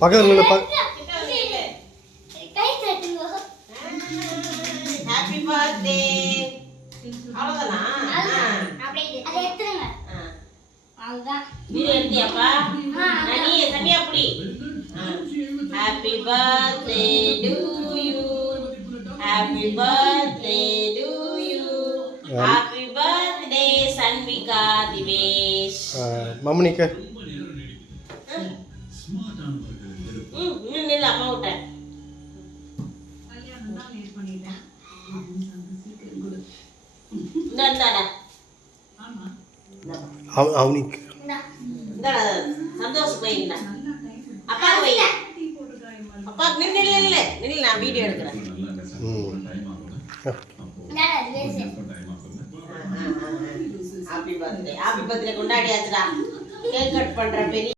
பக்கத்துல நில்லு happy birthday. அவ்வளவுதானா? அதை எடுத்துருங்க. அதுதான். நீ எடுத்தியாப்பா? நீ தனியா புடி. Happy birthday to you. Happy birthday to you. Happy birthday Sanvika Divesh. மம்னிக்கு இன்னும் நில்ல அம்மா விட்ட. அவனுக்கு சந்தோஷம் போயிருந்தா அப்பா போய் அப்பா நின்று நில்லு நான் வீடியோ எடுக்கிறேன். ஹாப்பி பர்த்டே கொண்டாடியாச்சுடா. கேக் கட் பண்ற பெரிய